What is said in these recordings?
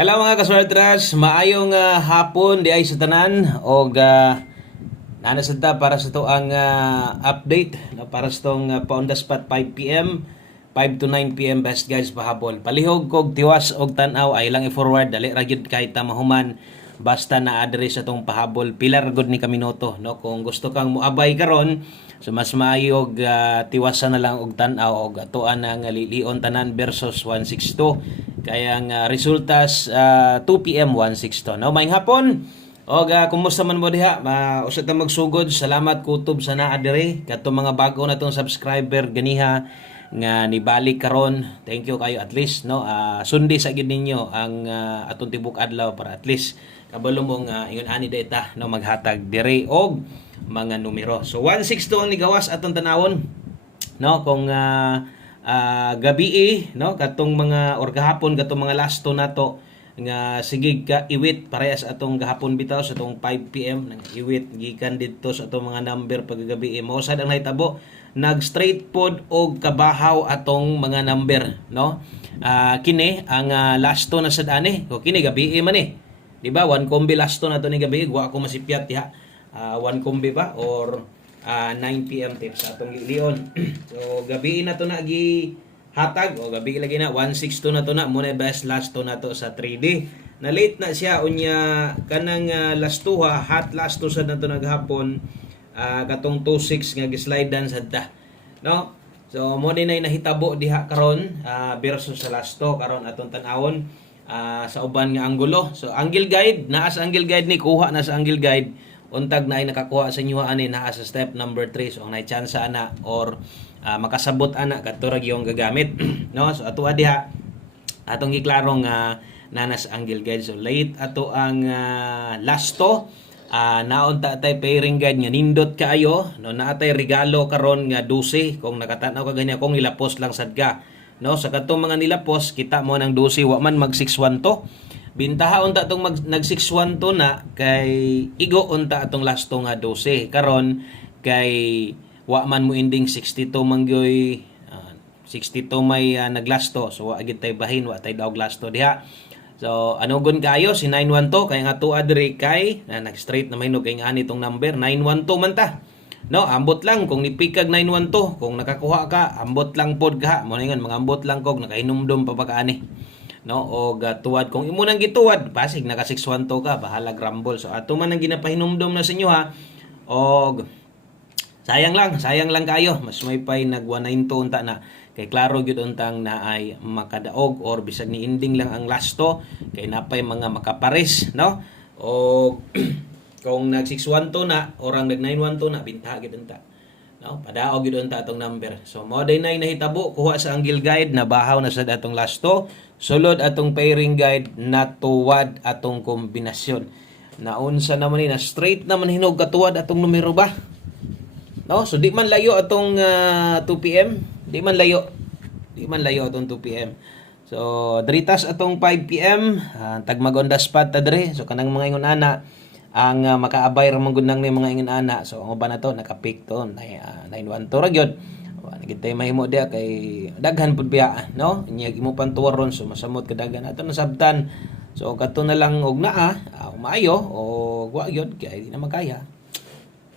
Hello mga kaswertras, maayong hapon di ay sa tanan og nanasada para sa to ang update no, para sa tong pa on the spot 5 p.m. 5 to 9 p.m. best guys pahabol. Palihog kog tiwas og tan-aw ay lang i-forward dali ra gyud kahit ta mahuman basta na address atong pahabol pilar gud ni kaminoto no. Kung gusto kang moabay karon so mas maayo og tiwasan na lang og tan-aw og atoan ang lilion tanan versus 162 kaya ang resultas 2 p.m. 162 no. Maayong hapon. Og kumusta man mo diha? Usat na magsugod. Salamat kutob sa naa dire. Kadto mga bago natong subscriber ganiha nga nibalik karon. Thank you kayo at least no. Sundi sa gid ninyo ang atong tibok adlaw para at least kabalo mong ingon ani data no maghatag dire og mga numero. So 162 ang nigawas atong tanawon no kung gabi no katong mga or gahapon katong mga lasto nato nga sige ka iwit parehas atong gahapon bitaw sa atong 5 PM nang iwit gikan didto sa atong mga number paggabi mao sad ang nahitabo nag straight pod og kabahaw atong mga number no. Kini ang lasto na sad ani o kini gabi man di ba one combi lasto na to ni gabi wa ko masipyat diha one combi ba or 9 PM tips sa atong lion. So gabi na to na gi hatag o gabi lagi na 162 na to na muna best last to na to sa 3D na late na siya unya kanang lastuha hot last to sad na to naghapon katong 26 nga gislidean sad ta no. So mo din ay nahitabo diha karon versus sa lasto karon atong tan-awon sa uban nga anggulo. So angle guide naa sa angle guide ni kuha na sa angle guide untag na ay nakakuha sa inyo ani naa sa step number 3 so ang nay chance ana or makasabot ana kadto ra gyung gagamit no. So ato diha atong giklaro nga nanas angle guide so late ato ang lasto naon ta tay pairing guide nga nindot kaayo no. Naatay regalo karon nga 12 kung nakatan-aw ka ganyan kung nilapos lang sad ka no. Sa katong mga nilapos kita mo nang 12 wa man mag 6-1 to bintaha unta tong nag 6-1 to na kay igo unta atong lasto nga 12 karon kay wa man mo ending 62 mangyoy 62 may naglasto so wa gid tay bahin wa tay daog lasto diha. So anugon kayo si 912 kay nga tuwa diri kay nag straight na mahinog kay ani tong number 912 man ta no. Ambot lang kung nipikag 912 kung nakakuha ka ambot lang pod ka mo ningon mga ambot lang kog nakainumdum pa kaani no. Og tuwad kung imo nang gituwad basig naka 612 ka bahala grumble. So ato man ang ginapahinumdum na sa inyo ha. Og sayang lang kayo mas may pay nag 192 unta na kay klaro gyud untang na ay makadaog or bisag ni ending lang ang lasto kay napay mga makapares no. O kung nag 612 na orang nag 912 na binta gyud unta no padaog gyud unta atong number. So mo day nay nahitabo kuha sa angle guide na bahaw na sad atong lasto sulod atong pairing guide na tuwad atong kombinasyon na unsa naman ni na straight naman hinog katuwad atong numero ba no. So di man layo atong 2 PM di man layo atong 2 PM. So dritas atong 5 PM tagmag on the spot ta dire so kanang mga ingon ana ang makaabay ra man gud nang ni mga ingon ana. So ang uban na to naka-pick to 912 ra gyud gid tay mahimo dia kay daghan pud biya no nya imo pantuwaron so masamot kadagan ato nasabtan. So kadto na lang og naa maayo o wa gyud kay di na makaya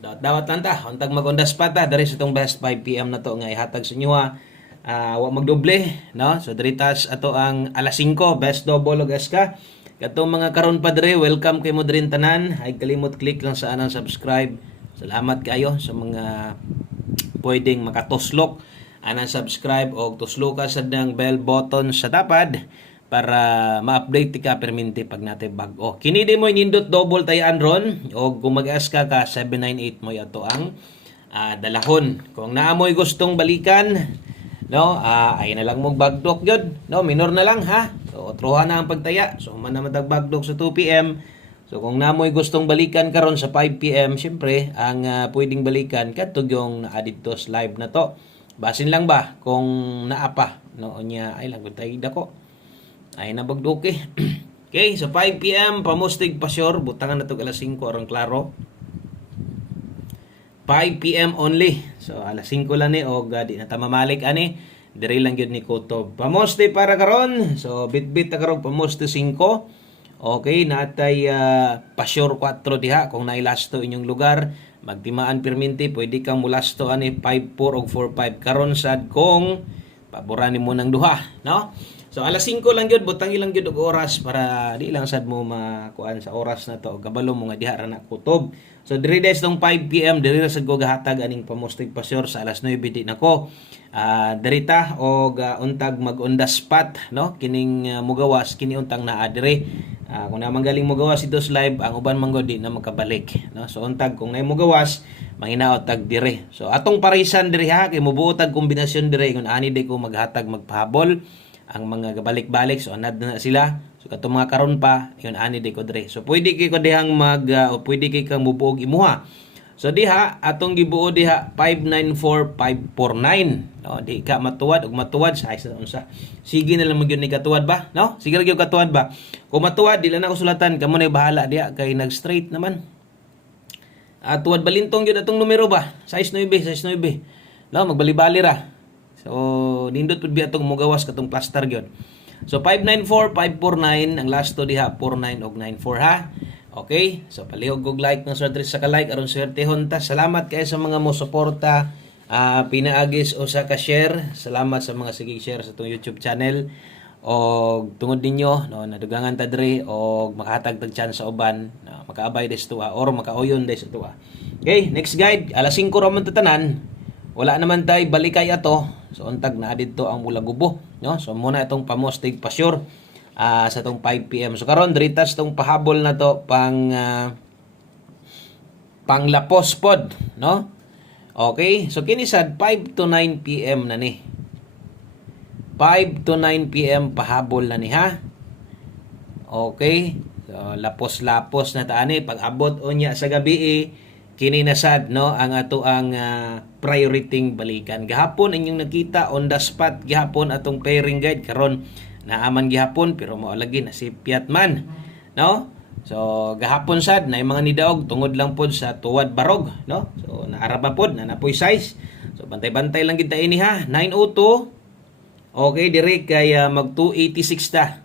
dawat lang ta untag mag on the spot ta diri sa tong best 5 PM na to nga ihatag sa inyo wa magdoble no. So dritas ato ang alas 5 best double og SK katong mga karon pa dire welcome kay mo diri tanan ay kalimot click lang sa anang subscribe. Salamat kayo sa mga pwedeng makatuslok anang subscribe og tusloka sa dang bell button sa tapad para ma-update ka perminti pag natin bag-o. Kini di mo inindot double tayan ron o kung mag-ask ka 798 mo yato ang dalahon. Kung naamoy gustong balikan no ay na lang mo bagdok gyud no minor na lang ha. So troha na ang pagtaya. So man na matag bagdok sa 2 PM. So kung naamoy gustong balikan karon sa 5 PM syempre ang pwedeng balikan kadto yung na-added to live na to. Basin lang ba kung naa pa no nya ay lang tay dako. Ay nabagdok okay, so 5 PM pamustig pa sure butangan na to alas 5 arang klaro. 5 PM only. So alas 5 lang ni og di na ta mamalik ani Diri lang gyud ni Kutob. Pamoste para karon. So bit-bit ta karon pamoste 5. Okay, natay Pasyor 4 diha kung nailasto inyong lugar. Magtimaan perminti, pwede kang mulasto ani 5-4 o 4-5 karon sad kung paboran mo ng duha, no? So alas 5 lang gyud, butang ilang gyud og oras para di lang sad mo makuan sa oras na to. Kabalo mo nga diha ra na Kutob. So diri des tong 5 PM diri ra sad ko gahatag aning pamostig Pasyor sa alas 9 di nako. Derita og untag mag-on the spot, no? Kining mugawas kini untang naa diri. Kung naman galing mugawas itos live, ang uban man gud di na makabalik, no? So untag kung nay mugawas, manginaot tag dire. So atong parisan diri ha kay mubuo tag kombinasyon dire kun ani di ko maghatag magpahabol ang mga gabalik-balik, so anad na sila. So katong mga karon pa, yun ani di ko dire. So pwede kay ko dihang o pwede kay kang mubuog imuha. So diha atong gibuo diha 594549, no? Di ka matuwad ug matuwad sa isa unsa. Sige na lang magyud ni katuwad ba, no? Sige ra gyud katuwad ba. Kung matuwad di lang ako sulatan, kamo na bahala diha kay nag straight naman. Tuwad balintong gyud atong numero ba? Size 9, size 9. No, magbali-bali ra. So, nindot pud biya atong mugawas katong plaster gyud. So 594549 ang last to diha 49 og 94 ha. Okay? So palihog og like ng swerte sa ka-like aron swertehon ta. Salamat kay sa mga mo suporta, pinaagis o sa ka-share. Salamat sa mga sige share sa atong YouTube channel. Og tungod ninyo no nadugangan ta diri og makahatag tag chance sa uban na makaabay des tuwa or makauyon des tuwa. Okay, next guide, alas 5 ra man tanan. Wala naman tay balikay ato. So untag na didto ang Mulagubo, no? So muna itong pamostig Pasyor sa tong 5 PM. So karon dritas tong pahabol na to panglapos pod, no? Okay? So kini sad 5 to 9 PM na ni. 5 to 9 PM pahabol na ni ha. Okay? So lapos-lapos na ta ani pag abot unya sa gabi kini na sad no ang ato ang priority balikan. Gahapon inyong nakita on the spot gihapon atong pairing guide karon naaman gihapon pero mao lagi nasipyat man, no? So gahapon sad na mga nidaog tungod lang pod sa tuwad barog, no? So naaraba pod na napoy size. So bantay-bantay lang gid ta ini ha. 902. Okay, diri kay mag 286 ta.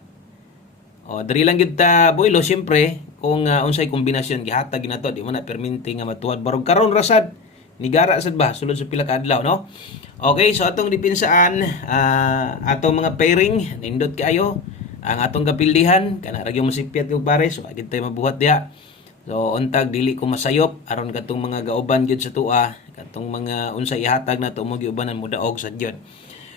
Diri lang gid ta boylo syempre kung unsay kombinasyon gihatag ginato di man na perminti nga matuwad barog karon rasad ni gara sad ba sulod sa pila ka adlaw, no? Okay, so atong dipinsaan atong mga pairing nindot kayo ang atong kapildihan kana ra gyud mosipyat kog pare so agid tay mabuhat diha. So untag dili ko masayop aron katong mga gauban gyud sa tua katong mga unsay ihatag nato mo giubanan mo daog sad gyud.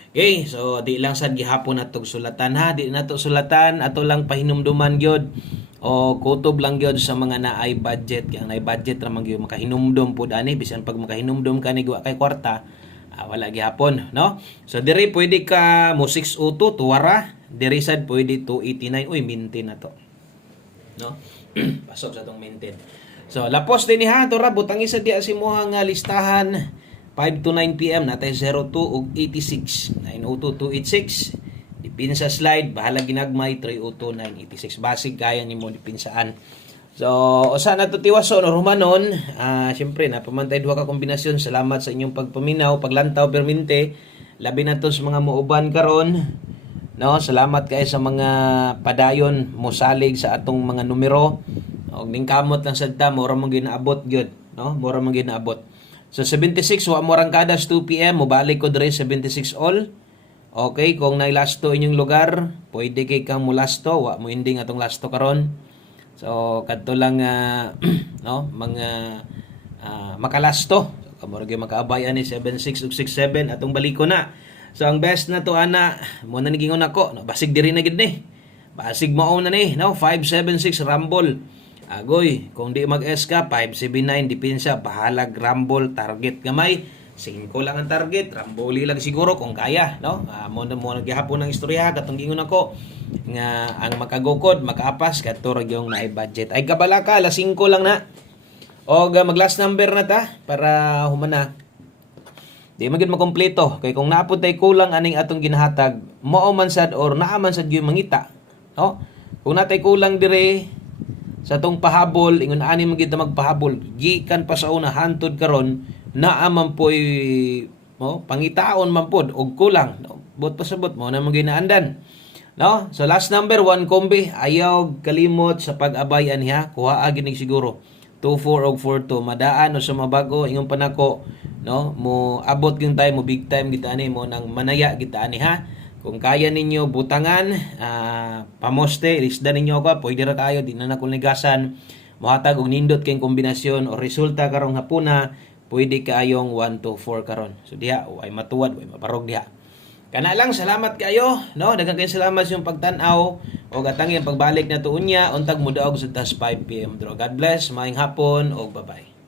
Okay, so di lang sad gihapon natong sulatan ha, di nato sulatan ato lang pahinumduman gyud o kutob lang gyud sa mga naay budget kay naay budget ra man gyud makahinumdum pud ani bisan pag makahinumdum ka ni wa kay kwarta wala gihapon, no? So diri pwede ka mo 602 tuwara, diri sad pwede 289 uy mintin na to, no? Pasok sa tong mintin. So lapos din ha to ra butang isa di si mo nga listahan 5 to 9 PM natay 02 ug 86 902 286 dipinsa slide bahala ginagmay 302 986 basic kaya nimo dipinsaan. So usa na to tiwason or humanon syempre napamantay duha ka kombinasyon. Salamat sa inyong pagpaminaw paglantaw perminte labi na to sa mga muuban karon, no? Salamat kay sa mga padayon mosalig sa atong mga numero og ning kamot lang sad ta mura man ginaabot gyud, no? Mura man ginaabot. So 76 wa mo rangkadas 2 PM mobalik ko dire 76 all. Okay, kung nailasto inyong lugar, pwede kay kang mulasto, wa mo ending atong lasto karon. So kadto lang no mga makalasto. So kamura gyud makaabay ani 76 ug 67 atong baliko na. So ang best na to ana mo na nigingon ako, no? Basig diri na gid ni. Basig mao na ni, no? 576 Rumble. Agoy, kung di mag-SK 579 depensa bahalag Rumble target gamay 5 lang ang target Ramboli lang siguro kung kaya, no? Mo naghihapon ng istorya katong gingon ako nga ang makagukod makaapas kadto ra gyung naay budget ay kabalaka alas 5 lang na og mag last number na ta para humana di magid makompleto kay kung naapod tay kulang aning atong ginahatag mao man sad or naa man sad gyud mangita, no? Kung natay kulang dire sa tong pahabol ingon ani magid magpahabol gikan pa sa una hantod karon naa man poy pangitaon man pod og kulang, no? Buot pasabot mo na mga ginaandan. No? So last number 1 kombi, ayaw kalimot sa pag-abay aniha, kuha ginig siguro. 24 og 42 madaan o sa mabago ingon panako, no? Mo abot yung time mo big time kita ani mo nang manaya kita ani ha. Kung kaya ninyo butangan, pamoste, lisda ninyo ako, pwede ra kayo, di na nakulnigasan, mohatag og nindot kayong kombinasyon o resulta karong hapuna, pwede kayong 1 to 4 karon. So diha, ay matuwad, ay maparog diha. Kana lang, salamat kayo, no? Daghang kayo salamat sa yung pagtan-aw o gatangi ang pagbalik na tuon niya, untag mo daog sa tas 5 PM. God bless, maayong hapon o bye-bye.